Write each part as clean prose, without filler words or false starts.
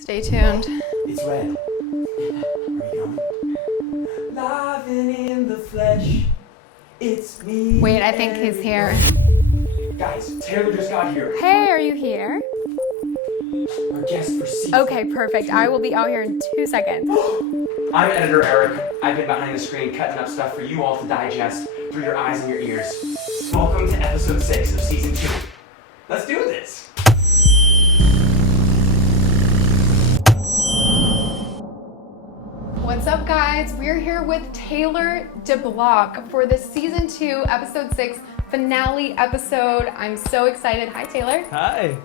Stay tuned. It's red. Are you coming? Living in the flesh. It's me. Wait, I think he's here. Guys, Taylor just got here. Hey, are you here? Our guest for season. Okay, perfect. I will be out here in 2 seconds. I'm editor Eric. I've been behind the screen cutting up stuff for you all to digest through your eyes and your ears. Welcome to episode 6 of season 2. Let's do this. What's up, guys? We're here with Taylor DeBlock for the season 2, episode 6 finale episode. I'm so excited. Hi, Taylor. Hi.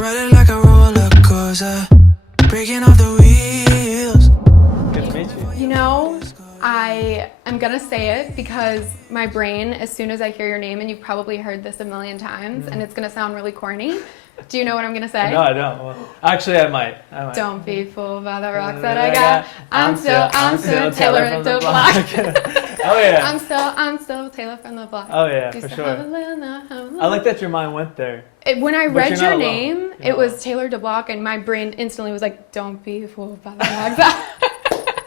Riding like a roller coaster, breaking off the wheels. Good to meet you. You know, I am gonna say it because my brain, as soon as I hear your name, and you've probably heard this a million times, and it's gonna sound really corny. Do you know what I'm gonna say? No, I don't. Well, actually, I might. Don't be fooled by the rocks that I got. I'm still Taylor from the DeBlock. Oh yeah. I'm still Taylor from the block. Oh yeah, Used for to have a sure. little, now have a little. I like that your mind went there. When I But read you're your not alone. name, You're it not was alone. Taylor DeBlock, and my brain instantly was like, "Don't be fooled by the rocks that."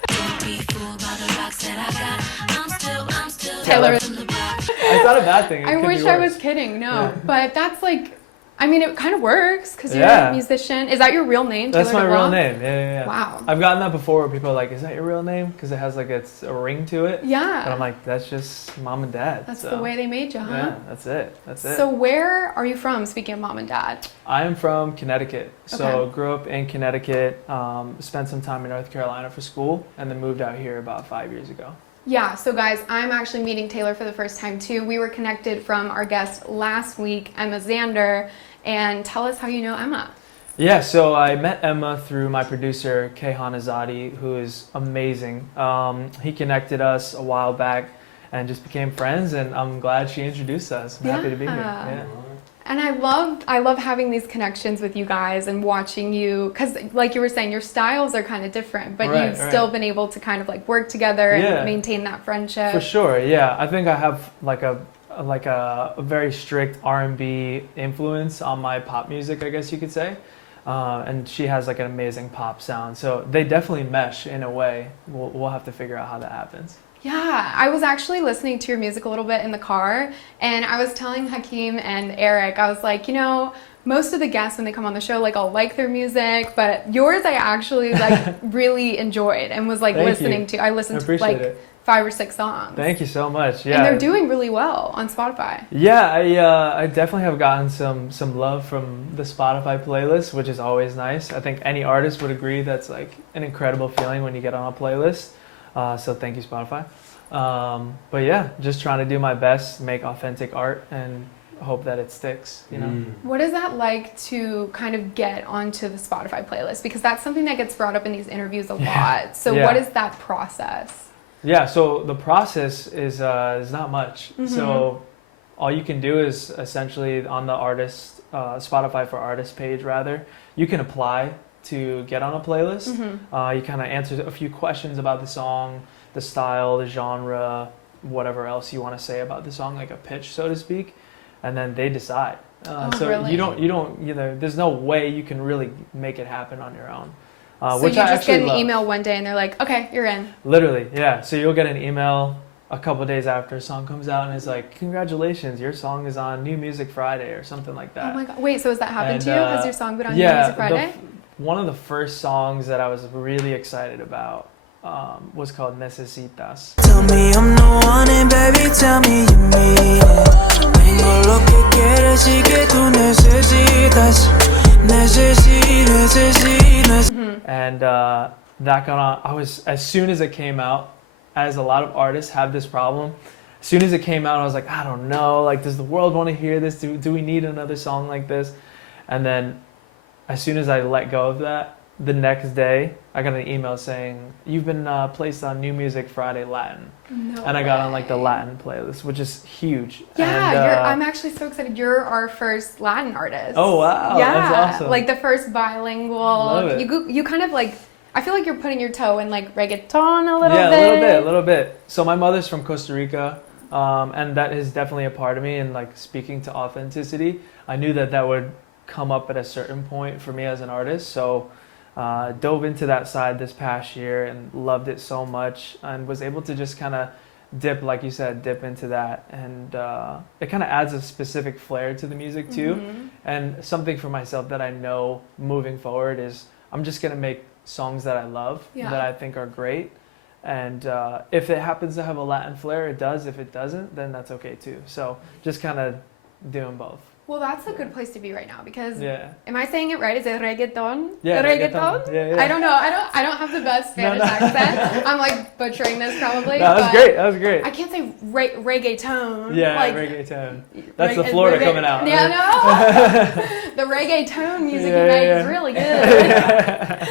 Don't be fooled by the rocks that I got. I'm still Taylor. from the block. It's not a bad thing. It I could wish be I worse. was kidding. No, Yeah. but that's like, I mean, it kind of works because you're Yeah. a musician. Is that your real name? That's Taylor my real DeBlock? name. Yeah. Wow. I've gotten that before where people are like, "Is that your real name?" Because it has like it's a ring to it. Yeah. But I'm like, that's just mom and dad. That's so, the way they made you, huh? Yeah, that's it. That's it. So where are you from? Speaking of mom and dad. I am from Connecticut. So Okay. grew up in Connecticut, spent some time in North Carolina for school, and then moved out here about 5 years ago. Yeah, so guys, I'm actually meeting Taylor for the first time too. We were connected from our guest last week, Emma Zander, and tell us how you know Emma. Yeah, so I met Emma through my producer, Kay Hanazadi, who is amazing. He connected us a while back and just became friends, and I'm glad she introduced us. I'm happy to be here. Yeah. Yeah. And I love having these connections with you guys and watching you, because like you were saying, your styles are kind of different, but Right, you've right. still been able to kind of like work together Yeah. and maintain that friendship. For sure, yeah. I think I have like a very strict R&B influence on my pop music, I guess you could say. And she has like an amazing pop sound. So they definitely mesh in a way. We'll have to figure out how that happens. Yeah, I was actually listening to your music a little bit in the car, and I was telling Hakeem and Eric, I was like, you know, most of the guests when they come on the show, like I'll like their music, but yours I actually like really enjoyed and was like Thank listening you. to. I listened I to appreciate like it. 5 or 6 songs. Thank you so much. Yeah. And they're doing really well on Spotify. Yeah, I definitely have gotten some love from the Spotify playlist, which is always nice. I think any artist would agree that's like an incredible feeling when you get on a playlist. So thank you, Spotify. But yeah, just trying to do my best, make authentic art, and hope that it sticks. You know. What is that like to kind of get onto the Spotify playlist? Because that's something that gets brought up in these interviews a lot. So Yeah. what is that process? Yeah, so the process is not much. So all you can do is essentially on the artist Spotify for Artists page rather, you can apply to get on a playlist. You kind of answer a few questions about the song, the style, the genre, whatever else you want to say about the song, like a pitch, so to speak, and then they decide. So really? you don't there's no way you can really make it happen on your own. So Which you I just get actually an love. email one day and they're like, okay, you're in. Literally, yeah. So you'll get an email a couple days after a song comes out, and it's like, congratulations, your song is on New Music Friday or something like that. Oh my god! Wait, so has that happened And, to you? Has your song been on New yeah, Music Friday? one of the first songs that I was really excited about was called Necesitas. Tell me I'm the one and baby tell me you mean it. Tengo lo que quieres y que tú necesitas. Necesitas. And that got on. As soon as it came out, as a lot of artists have this problem, as soon as it came out, I was like, I don't know, like, does the world want to hear this? Do we need another song like this? And then as soon as I let go of that, the next day, I got an email saying, you've been placed on New Music Friday Latin. No And I got on way. like the Latin playlist, which is huge. Yeah, And, I'm actually so excited. You're our first Latin artist. Oh, wow. Yeah, That's awesome. like the first bilingual. Love it. You kind of like. I feel like you're putting your toe in like reggaeton a little yeah, bit. a little bit. So my mother's from Costa Rica. And that is definitely a part of me. And like speaking to authenticity, I knew that that would come up at a certain point for me as an artist. So dove into that side this past year and loved it so much, and was able to just kind of dip, like you said, dip into that. And it kind of adds a specific flair to the music too. And something for myself that I know moving forward is I'm just going to make songs that I love, that I think are great. And if it happens to have a Latin flair, it does. If it doesn't, then that's okay too. So just kind of doing both. Well, that's a good place to be right now because Yeah. am I saying it right? Is it reggaeton? Yeah, reggaeton. Yeah, yeah. I don't know. I don't have the best Spanish accent. I'm like butchering this probably. No, that was great. That was great. I can't say reggaeton. Yeah, like, reggaeton. That's the Florida coming out. Yeah, no. The reggaeton music is really good.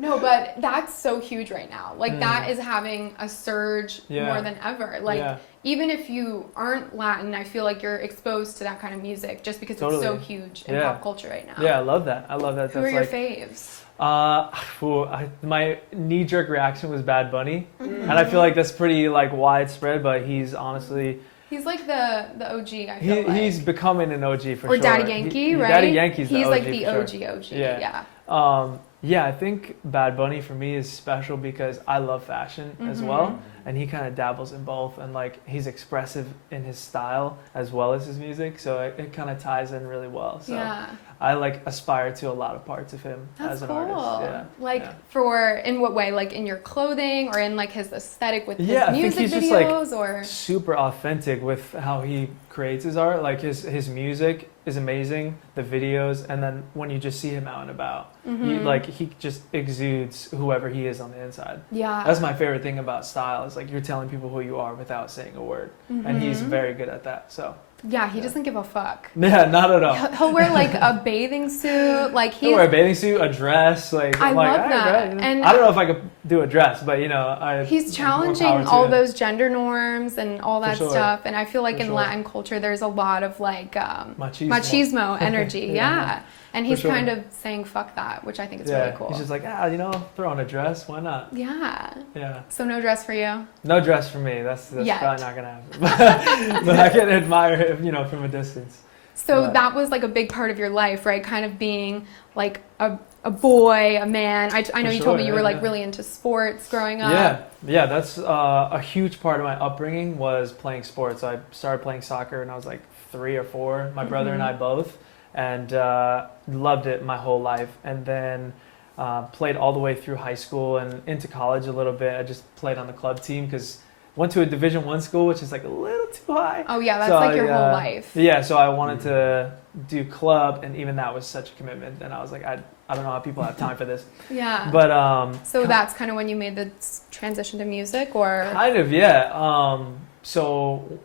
No, but that's so huge right now. Like that is having a surge more than ever. Like even if you aren't Latin, I feel like you're exposed to that kind of music just because it's so huge in pop culture right now. Yeah, I love that. I love that. Who are your faves? My knee-jerk reaction was Bad Bunny, and I feel like that's pretty like widespread. But he's honestly, he's like the OG. I feel like he's becoming an OG for sure. Or Daddy Yankee, right? Daddy Yankee's he's the OG like the for OG. sure. OG. Yeah. Yeah, I think Bad Bunny for me is special because I love fashion as well, and he kind of dabbles in both, and like he's expressive in his style as well as his music, so it kind of ties in really well. So I like aspire to a lot of parts of him as an artist. Yeah. Like for in what way? Like in your clothing or in like his aesthetic with his music I think he's videos, just, like, or super authentic with how he creates his art. Like his music is amazing, the videos, and then when you just see him out and about, he just exudes whoever he is on the inside. Yeah, that's my favorite thing about style, is like you're telling people who you are without saying a word, and he's very good at that. So yeah, he doesn't give a fuck. Yeah, not at all. He'll wear like a bathing suit, like he'll wear a bathing suit, a dress. Like I like, love that. Right. And I don't know if I could do a dress, but he's challenging all those gender norms and all that stuff. And I feel like in Latin culture, there's a lot of like machismo energy. Yeah. And he's kind of saying fuck that, which I think is really cool. He's just like, throw on a dress, why not? Yeah. Yeah. So no dress for you? No dress for me. That's probably not gonna happen. But I can admire it, from a distance. So that was like a big part of your life, right? Kind of being like a boy, a man. I know you told me you were like really into sports growing up. Yeah, that's a huge part of my upbringing was playing sports. I started playing soccer when I was like 3 or 4. My brother and I both. And loved it my whole life, and then played all the way through high school and into college a little bit. I just played on the club team because went to a Division I school, which is like a little too high. Oh yeah, that's like your whole life. Yeah, so I wanted to do club, and even that was such a commitment. And I was like, I don't know how people have time for this. Yeah. But so that's kind of when you made the transition to music, or kind of, yeah. So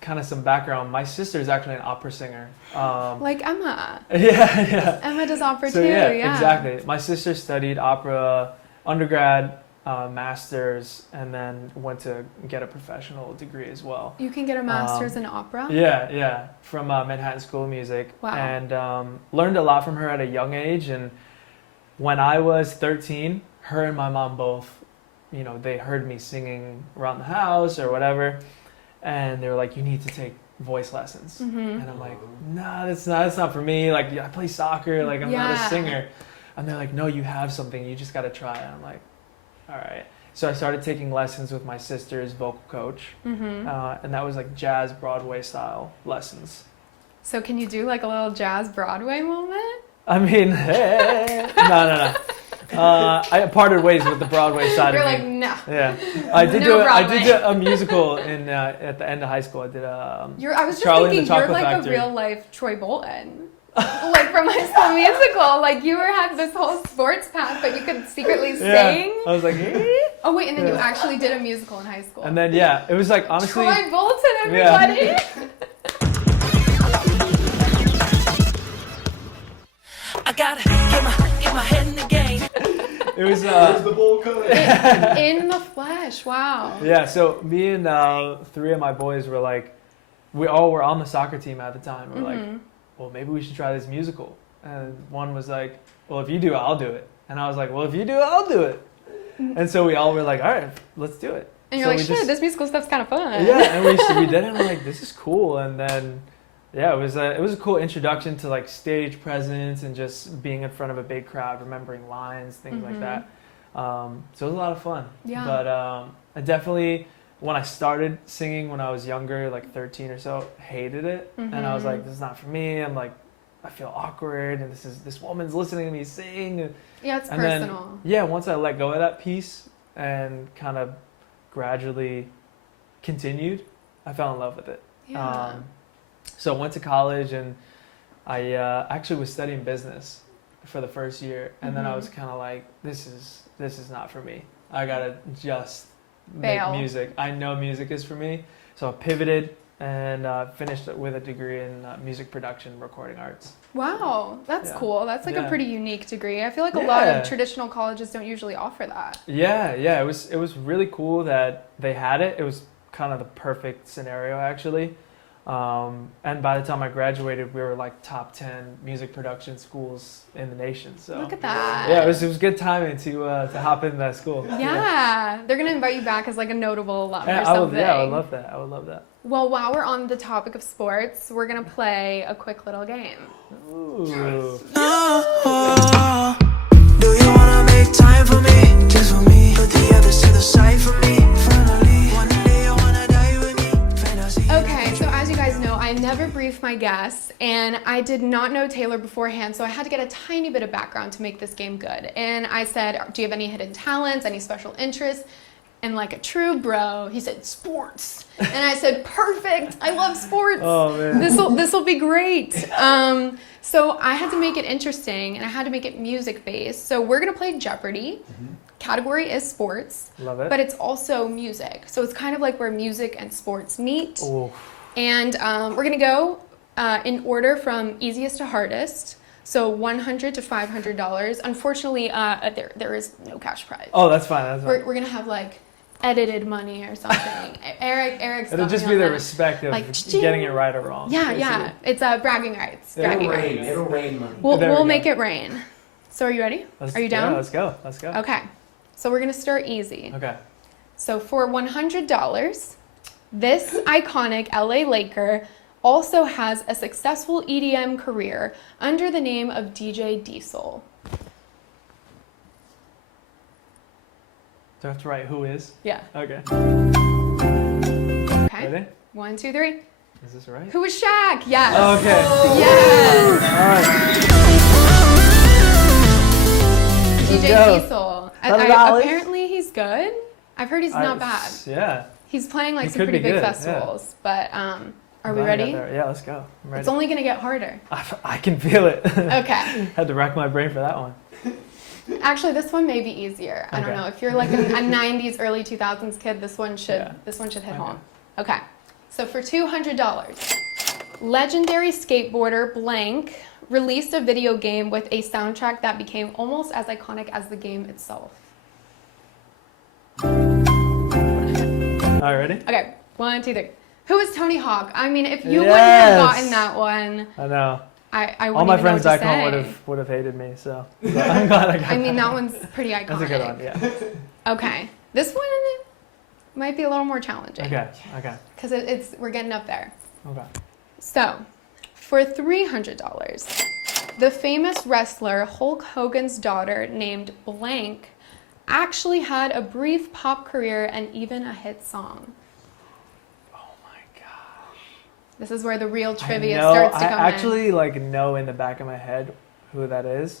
kind of some background. My sister is actually an opera singer. Like Emma. Yeah. Emma does opera so, too. Yeah, exactly. My sister studied opera undergrad, master's, and then went to get a professional degree as well. You can get a master's in opera? Yeah, from Manhattan School of Music. Wow. And learned a lot from her at a young age. And when I was 13, her and my mom both, they heard me singing around the house or whatever. And they were like, you need to take voice lessons. And I'm like, nah, that's not for me. Like, I play soccer. Like, I'm not a singer. And they're like, no, you have something. You just got to try it. I'm like, all right. So I started taking lessons with my sister's vocal coach. And that was like jazz Broadway style lessons. So can you do like a little jazz Broadway moment? I mean, no. I parted ways with the Broadway side You're of me. like, no. Yeah, I did Broadway. I did a musical at the end of high school. I did I was just Charlie thinking, and the Chocolate you're like Factory. a real life Troy Bolton. Like from High School Musical. Like you had this whole sports path, but you could secretly sing. I was like, oh wait, and then you actually did a musical in high school. And then it was like honestly. Troy Bolton, everybody. Yeah. I gotta get my head in the game. It was the bowl cut? In the flesh. Wow. Yeah, so me and 3 of my boys were like, we all were on the soccer team at the time. We're like, well, maybe we should try this musical. And one was like, well, if you do it, I'll do it. And I was like, well, if you do it, I'll do it. And so we all were like, all right, let's do it. And you're So like, we shit, just- this musical stuff's kind of fun. Yeah, and we did it. And we're like, this is cool. And then, yeah, it was a cool introduction to like stage presence and just being in front of a big crowd, remembering lines, things like that. So it was a lot of fun. Yeah. But I definitely, when I started singing when I was younger, like 13 or so, hated it. And I was like, this is not for me. I'm like, I feel awkward, and this woman's listening to me sing. Yeah, it's And personal. then, yeah, once I let go of that piece and kind of gradually continued, I fell in love with it. Yeah. So I went to college, and I actually was studying business for the first year, and then I was kind of like, this is not for me. I gotta just Bail. make music. I know music is for me, so I pivoted and finished with a degree in music production, recording arts. Wow, that's Yeah. cool. That's like a Yeah. pretty unique degree. I feel like a lot Yeah. of traditional colleges don't usually offer that. Yeah, it was really cool that they had it. It was kind of the perfect scenario, actually. And by the time I graduated, we were like top 10 music production schools in the nation. So Look at that. yeah, it was good timing to hop into that school. Yeah, they're gonna invite you back as like a notable alum Yeah, or I something. would love that. I would love that. Well, while we're on the topic of sports, we're gonna play a quick little game. Ooh. Oh, do you wanna make time for me? Just for me. Put the others to the side for me. Finally, one day I wanna die with me. Fantasy. Okay, so as you guys know, I never brief my guests, and I did not know Taylor beforehand, so I had to get a tiny bit of background to make this game good. And I said, do you have any hidden talents, any special interests? And like a true bro, he said, sports. And I said, perfect, I love sports. Oh man. This'll be great. So I had to make it interesting, and I had to make it music based. So we're gonna play Jeopardy. Category is sports, Love it. but it's also music. So it's kind of like where music and sports meet. Ooh. And we're gonna go in order from easiest to hardest. So $100 to $500. Unfortunately, there is no cash prize. Oh, that's fine. That's fine. We're gonna have like edited money or something. Eric's It'll got just me be on the that. respect of Like, getting it right or wrong. Yeah, yeah. It's bragging rights. Yeah, Bragging It'll rain. rights. It'll rain money. We'll There we go. make it rain. So are you ready? Are you down? Yeah, let's go. Let's go. Okay. So we're gonna start easy. Okay. So for $100, this iconic LA Laker also has a successful EDM career under the name of DJ Diesel. Do I have to write who is? Yeah. Okay. Okay. Ready? 1, 2, 3. Is this right? Who is Shaq? Yes. Okay. Yes. All right. DJ go. Diesel. $100. Apparently he's good. I've heard he's not bad. Yeah. He's playing like He some could pretty be big good, yeah. festivals. But are we Glad I got ready? there. Yeah, let's go. I'm ready. It's only gonna get harder. I can feel it. Okay. Had to rack my brain for that one. Actually, this one may be easier. I don't Okay. know. If you're like a 90s, early 2000s kid, this one should Yeah. hit Okay. home. Okay. So for $200, legendary skateboarder Blank released a video game with a soundtrack that became almost as iconic as the game itself. All right, ready? Okay. 1, 2, 3. Who is Tony Hawk? I mean, if you wouldn't Yes. have gotten that one, I know. I wouldn't All my even know friends what to back home say. would have hated me, so I'm glad I got I mean, that one's pretty iconic. That's a good one, yeah. Okay. This one might be a little more challenging. Okay. Because we're getting up there. Okay. So, for $300, the famous wrestler Hulk Hogan's daughter named Blank actually had a brief pop career and even a hit song. Oh my gosh. This is where the real trivia I know, starts to come I actually like know in the back of my head who that is.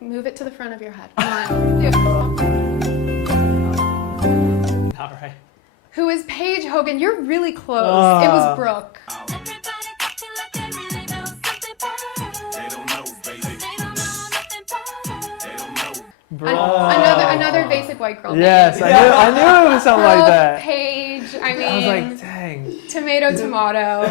in. Move it to the front of your head. Come on. Do it. All right. Who is Paige Hogan? You're really close. Ah. It was Brooke. Bro. Another basic white girl. Yes, name. I knew it was something like Brooke, that. Paige. I mean, I was like, dang. tomato.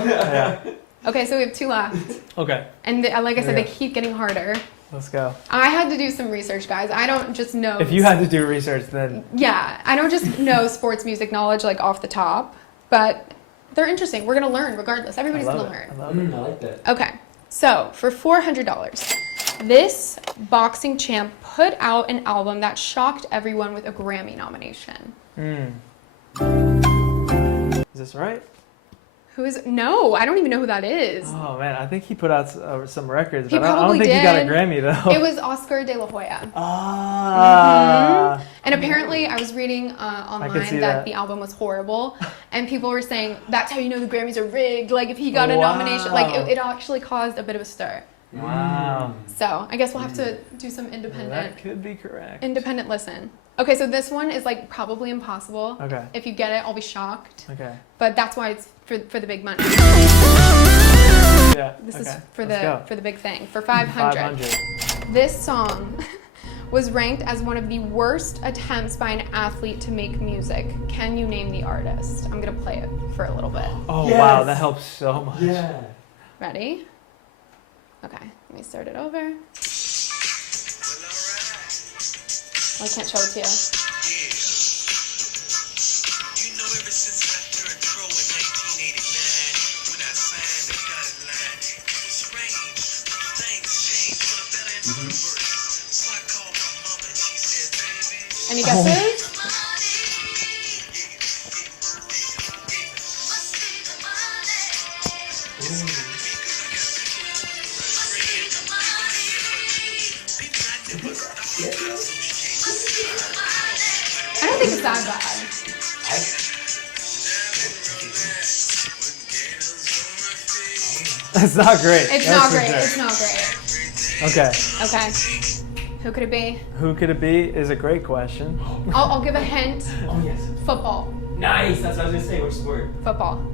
Yeah. Okay, so we have 2 left. Okay, And like I said, they Yeah. keep getting harder. let's go. I had to do some research, guys. I don't just know. If you had to do research, then Yeah, I don't just know sports music knowledge like off the top, but they're interesting. We're gonna learn regardless. Everybody's I gonna love it. learn. I love it. I like that. Okay, so for $400, this boxing champ put out an album that shocked everyone with a Grammy nomination. Is this right? Who is? No, I don't even know who that is. Oh man, I think he put out some records, He but I don't probably think he got a did. Grammy though. It was Oscar de la Hoya. Ah. And apparently, I was reading online see that that. the album was horrible, and people were saying that's how you know the Grammys are rigged. Like if he got a nomination, like it actually caused a bit of a stir. Wow. So I guess we'll have to do some That independent could be correct. listen. Okay, so this one is like probably impossible. Okay. If you get it, I'll be shocked. Okay. But that's why it's for the big money. Yeah. This okay. is for Let's go. the big thing for 500. 500. This song was ranked as one of the worst attempts by an athlete to make music. Can you name the artist? I'm gonna play it for a little bit. Oh Yes. wow, that helps so much. Yeah. Ready? Okay, let me start it over. Well, I can't show it to you. You know, ever since I turned pro in 1989, when I signed the dotted line, it was strange. Things changed for the better and for the worse. So I called my mama and she said, baby, Any guesses? I don't think it's that bad. It's not great. It's that's not for great. sure. It's not great. Okay. Okay. Who could it be? Who could it be is a great question. I'll give a hint. Oh yes. Football. Nice. That's what I was gonna say. Which sport? Football.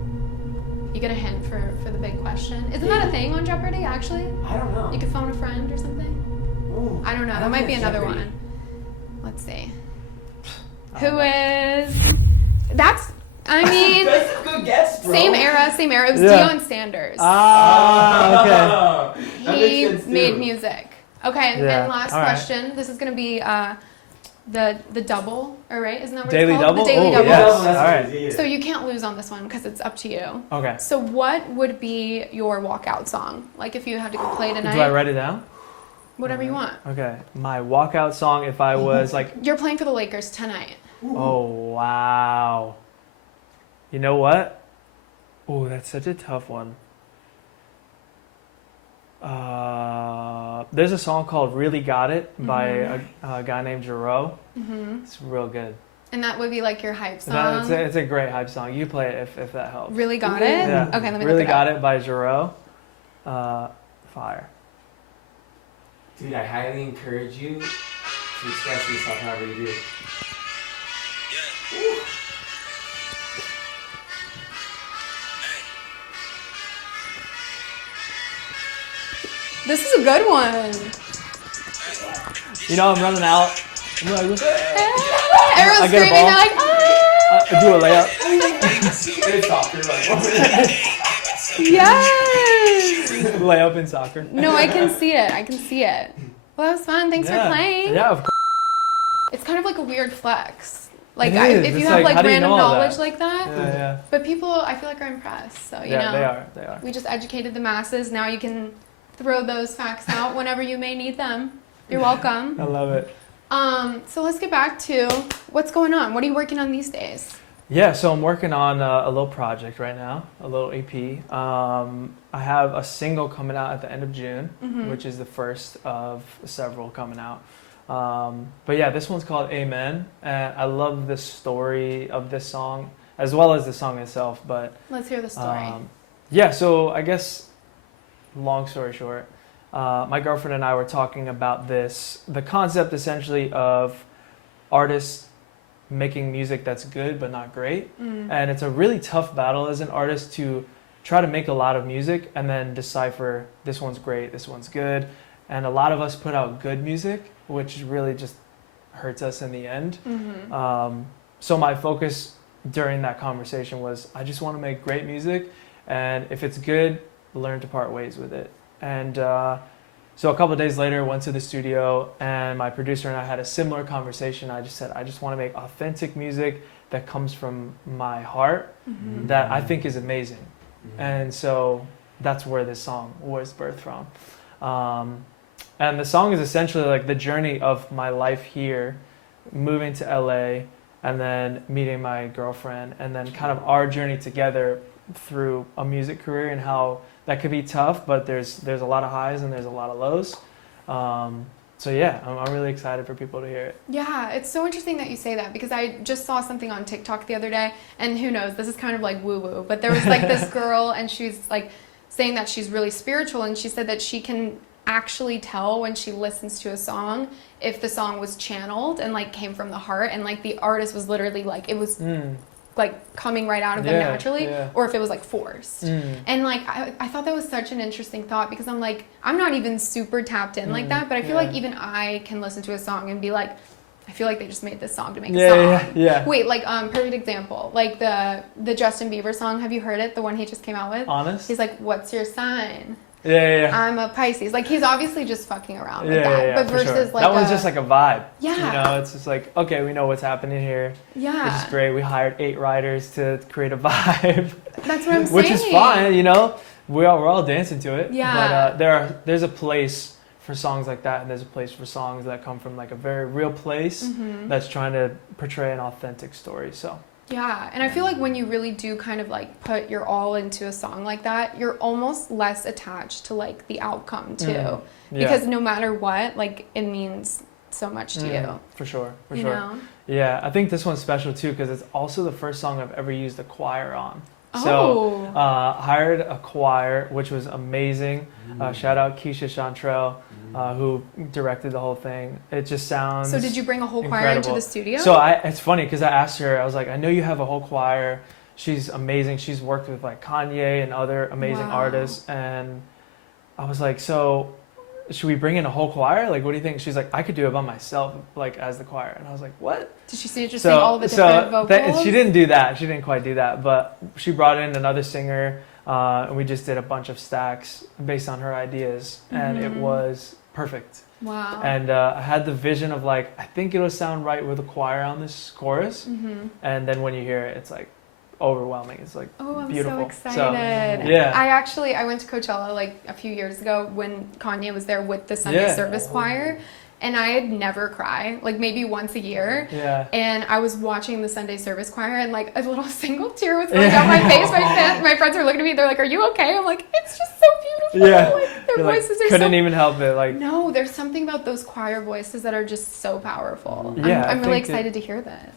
You get a hint for the big question. Isn't that a thing on Jeopardy, actually? I don't know. You could phone a friend or something? Ooh, I don't know. That think might be it's another Jeopardy. one. Let's see. I Who don't know. is... That's... I mean... That's a good guess, bro. Same era. It was Yeah. Deion Sanders. Ah, okay. Oh, that He makes sense, too. made music. Okay, Yeah, and last all right. question. This is going to be the double, all right? Isn't that what Daily it's called? double? The daily Oh, double. yes. That's what All right. it is, yeah. So you can't lose on this one because it's up to you. Okay. So what would be your walkout song? Like if you had to go play tonight? Do I write it down? Whatever you want. Okay. My walkout song if I was like, You're playing for the Lakers tonight. oh wow. You know what? Oh, that's such a tough one. There's a song called "Really Got It" by a guy named Jarreau. Hmm It's real good. And that would be like your hype song. It's a great hype song. You play it if that helps. Really got Ooh. it? Yeah. Okay, let me Really look it Got up. It by Jarreau. Fire. Dude, I highly encourage you to express yourself however you do. yeah. This is a good one. You know I'm running out. I'm like, Everyone's I get a screaming. ball. They're like, ah! I do a layup. It's soccer, like, Yes! Layup in soccer. No, I can see it. I can see it. Well, that was fun. Thanks for playing. Yeah, of course. It's kind of like a weird flex. Like It I, is. if you It's have like, how like do you random know all knowledge that? like that. Yeah. But people, I feel like are impressed. So you Yeah, know, they are. we just educated the masses. Now you can throw those facts out whenever you may need them. You're welcome. I love it. So let's get back to what's going on. What are you working on these days? Yeah, so I'm working on a little project right now, a little EP. I have a single coming out at the end of June, Mhm. which is the first of several coming out. But yeah, this one's called Amen, and I love the story of this song as well as the song itself. But Let's hear the story. yeah, so I guess long story short, my girlfriend and I were talking about the concept essentially of artists making music that's good but not great. Mm. And it's a really tough battle as an artist to try to make a lot of music and then decipher this one's great, this one's good. And a lot of us put out good music, which really just hurts us in the end. Mhm. So my focus during that conversation was I just want to make great music, and if it's good, learn to part ways with it. And so a couple of days later, went to the studio, and my producer and I had a similar conversation. I just said, I just want to make authentic music that comes from my heart, Mhm. that I think is amazing. And so that's where this song was birthed from. And the song is essentially like the journey of my life here, moving to LA, and then meeting my girlfriend, and then kind of our journey together through a music career and how that could be tough, but there's a lot of highs and there's a lot of lows. So yeah, I'm really excited for people to hear it. Yeah, it's so interesting that you say that because I just saw something on TikTok the other day, and who knows, this is kind of like woo-woo, but there was like this girl and she's like saying that she's really spiritual, and she said that she can actually tell when she listens to a song if the song was channeled and like came from the heart, and like the artist was literally like, it was like coming right out of them naturally, or if it was like forced. And like I thought that was such an interesting thought, because I'm like, I'm not even super tapped in like that, but I feel like even I can listen to a song and be like, I feel like they just made this song to make a song. Wait, like perfect example, like the Justin Bieber song, have you heard it, the one he just came out with? Honest? He's like, what's your sign? I'm a Pisces. Like, he's obviously just fucking around with that. But versus sure. like that one's just like a vibe. Yeah. You know, it's just like, okay, we know what's happening here. Yeah. Which is great. We hired 8 writers to create a vibe. That's what I'm saying. Which is fine, you know. We're all dancing to it. Yeah. But there's a place for songs like that, and there's a place for songs that come from like a very real place that's trying to portray an authentic story. So yeah, and I feel like when you really do kind of like put your all into a song like that, you're almost less attached to like the outcome too. Because no matter what, like it means so much to you. For sure. You know? Yeah, I think this one's special too because it's also the first song I've ever used a choir on. Oh. So hired a choir, which was amazing. Shout out Keisha Chantrell, who directed the whole thing. It just sounds So did you bring a whole choir incredible. into the studio? So it's funny because I asked her, I was like, I know you have a whole choir. She's amazing. She's worked with like Kanye and other amazing artists. And I was like, so should we bring in a whole choir? Like, what do you think? She's like, I could do it by myself, like as the choir. And I was like, what? Did she see just sing all the different vocals? She didn't do that. She didn't quite do that. But she brought in another singer, and we just did a bunch of stacks based on her ideas, and it was perfect. Wow. And I had the vision of like, I think it'll sound right with a choir on this chorus. And then when you hear it, it's like overwhelming. It's like beautiful. So excited. So, yeah. I went to Coachella like a few years ago when Kanye was there with the Sunday service choir, and I had never cry, like maybe once a year. Yeah. And I was watching the Sunday service choir, and like a little single tear was going down my face. My friends were looking at me, they're like, are you okay? I'm like, it's just so beautiful. Yeah. Like, their You're voices like, are couldn't even help it. Like, no, there's something about those choir voices that are just so powerful. Yeah, I'm really excited to hear this.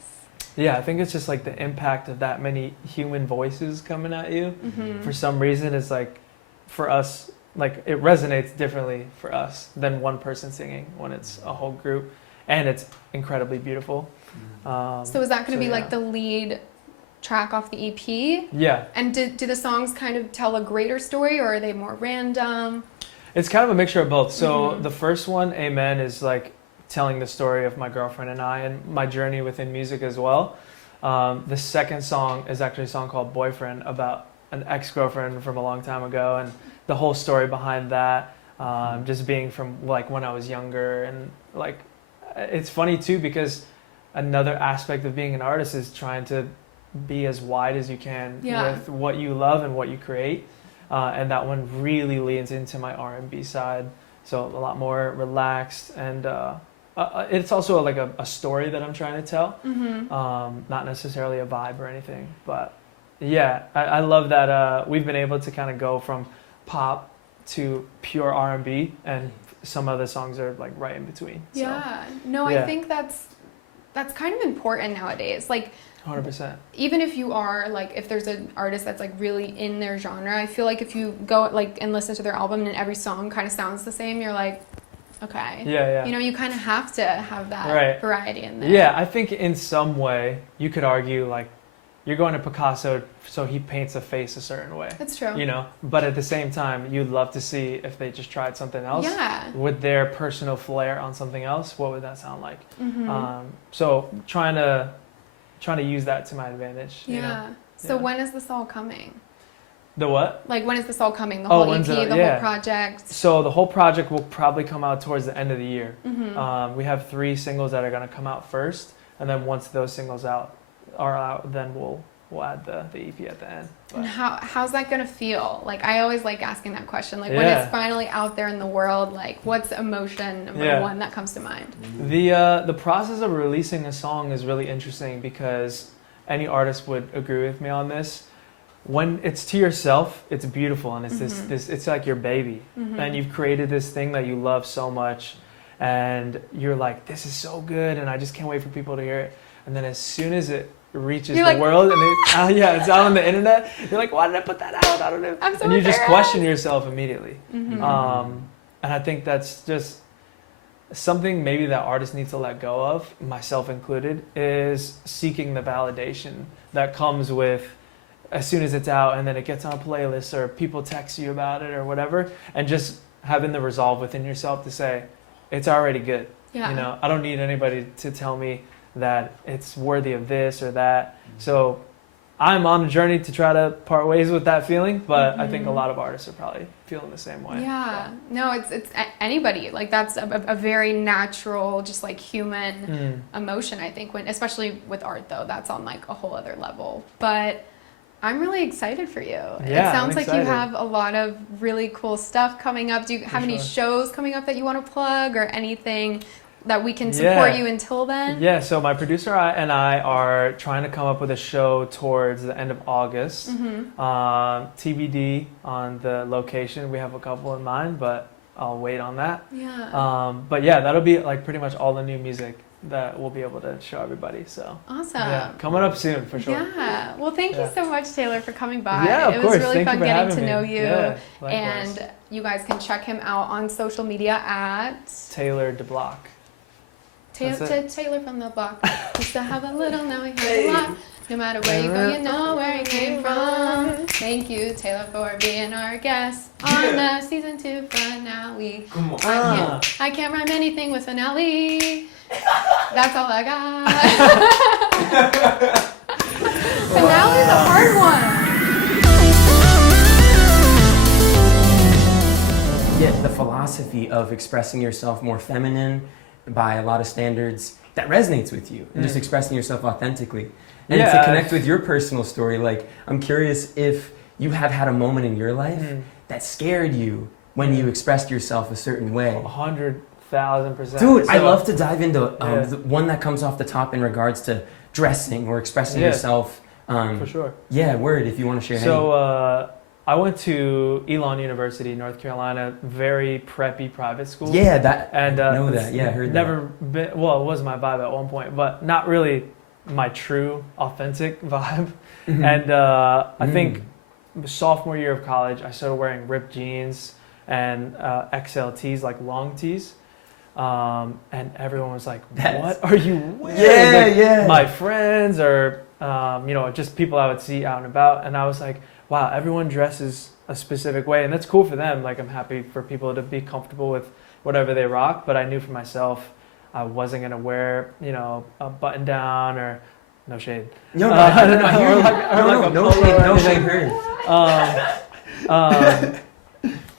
Yeah, I think it's just like the impact of that many human voices coming at you. For some reason, it's like, for us, like it resonates differently for us than one person singing when it's a whole group, and it's incredibly beautiful. So is that going to be like the lead track off the EP? Yeah. And do the songs kind of tell a greater story, or are they more random? It's kind of a mixture of both. So the first one, Amen, is like telling the story of my girlfriend and I and my journey within music as well. The second song is actually a song called Boyfriend, about an ex-girlfriend from a long time ago, and the whole story behind that, just being from like when I was younger. And like it's funny too because another aspect of being an artist is trying to be as wide as you can with what you love and what you create, and that one really leans into my R&B side, so a lot more relaxed, and it's also like a story that I'm trying to tell, not necessarily a vibe or anything. But yeah, I love that we've been able to kind of go from pop to pure R&B, and some other songs are like right in between. Yeah. So, I think that's kind of important nowadays. Like 100%. Even if you are like, if there's an artist that's like really in their genre, I feel like if you go like and listen to their album and every song kind of sounds the same, you're like, okay. Yeah. You know, you kind of have to have that variety in there. Yeah, I think in some way you could argue like you're going to Picasso so he paints a face a certain way. That's true. You know, but at the same time, you'd love to see if they just tried something else. Yeah. With their personal flair on something else, what would that sound like? So trying to use that to my advantage. Yeah. You know? So when is this all coming? The what? Like, when is this all coming? The whole EP, the whole project? So the whole project will probably come out towards the end of the year. We have 3 singles that are going to come out first, and then once those singles are out, then we'll we'll add the EP at the end. And But how's that gonna feel? Like, I always like asking that question. Like, when Yeah. it's finally out there in the world, like, what's emotion number Yeah. one that comes to mind? the process of releasing a song is really interesting because any artist would agree with me on this. When it's to yourself, it's beautiful, and it's this it's like your baby, and you've created this thing that you love so much, and you're like, this is so good, and I just can't wait for people to hear it. And then as soon as it reaches You're the like, world, and it's out on the internet, you're like, why did I put that out? I don't know. I'm so And you just embarrassed. question yourself immediately. Mm-hmm. And I think that's just something maybe that artists need to let go of, myself included, is seeking the validation that comes with as soon as it's out and then it gets on a playlist or people text you about it or whatever, and just having the resolve within yourself to say, it's already good. Yeah. You know, I don't need anybody to tell me that it's worthy of this or that. So I'm on a journey to try to part ways with that feeling, but I think a lot of artists are probably feeling the same way. Yeah. No, it's anybody. Like, that's a very natural, just like human emotion, I think, when, especially with art though, that's on like a whole other level. But I'm really excited for you. Yeah, it sounds I'm like you excited. have a lot of really cool stuff coming up. Do you have any sure. shows coming up that you want to plug, or anything that we can support Yeah. you until then? Yeah, so my producer and I are trying to come up with a show towards the end of August. TBD on the location. We have a couple in mind, but I'll wait on that. Yeah. But yeah, that'll be like pretty much all the new music that we'll be able to show everybody. So Awesome. yeah, coming up soon for sure. Yeah. Well, thank you Yeah. so much, Taylor, for coming by. Yeah, of it course. was really Thank you fun for getting having to me. know you. Yeah, likewise. And you guys can check him out on social media at Taylor DeBlock. That's Taylor from the block. Used to have a little, now he has a lot. No matter where you go, you know where he came from. Thank you, Taylor, for being our guest on the season 2 finale. Come on. I can't rhyme anything with finale. That's all I got. Finale's a hard one. Yeah, the philosophy of expressing yourself more feminine by a lot of standards that resonates with you, and just expressing yourself authentically. And Yeah, to connect with your personal story, like, I'm curious if you have had a moment in your life that scared you when you expressed yourself a certain way. 100,000%. Dude, I So- love to dive into Yeah. the one that comes off the top in regards to dressing or expressing Yeah. yourself. For sure. Yeah, word, if you want to share any. So I went to Elon University, North Carolina, very preppy private school. Yeah, that, And know it's that. Yeah, I heard never been, well, it was my vibe at one point, but not really my true, authentic vibe. that. And I think sophomore year of college, I started wearing ripped jeans and XL tees, like long tees. And everyone was like, what are you wearing? Yeah, Like, yeah. My friends or, just people I would see out and about. And I was like, wow, everyone dresses a specific way. And that's cool for them. Like, I'm happy for people to be comfortable with whatever they rock. But I knew for myself, I wasn't going to wear, a button down or no shade. No, no, I hear or you. like, or like a no polo shade, or no anything. shade heard.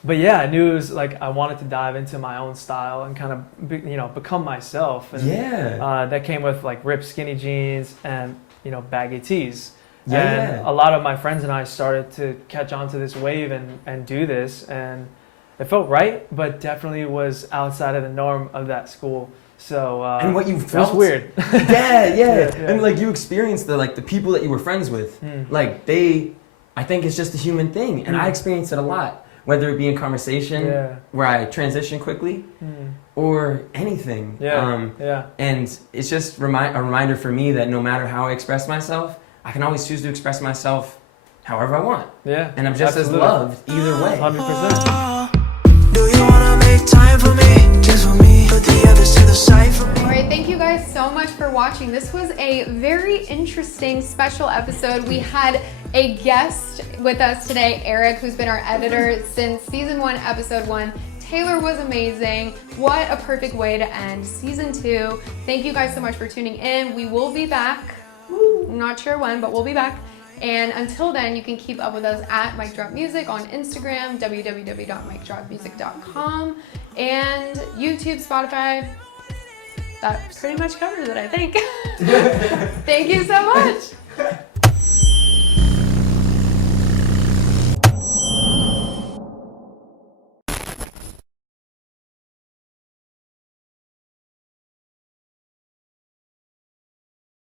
But yeah, I knew it was like I wanted to dive into my own style and kind of become myself. And Yeah. that came with like ripped skinny jeans and baggy tees. Yeah, And yeah. a lot of my friends and I started to catch on to this wave and do this, and it felt right, but definitely was outside of the norm of that school. So And what you it was felt. weird. Yeah. Yeah. And like you experienced the people that you were friends with. Like I think it's just a human thing. And I experienced it a lot, whether it be in conversation Yeah. where I transition quickly or anything. Yeah. And it's just a reminder for me that no matter how I express myself, I can always choose to express myself however I want. Yeah. And I'm just Absolutely. as loved either way. 100%. Do you wanna make time for me? Just for me. Put the others to the side for me. All right, thank you guys so much for watching. This was a very interesting special episode. We had a guest with us today, Eric, who's been our editor since season 1, episode 1. Taylor was amazing. What a perfect way to end season 2. Thank you guys so much for tuning in. We will be back. I'm not sure when, but we'll be back. And until then, you can keep up with us at Mic Drop Music on Instagram, www.micdropmusic.com, and YouTube, Spotify. That pretty much covers it, I think. Thank you so much.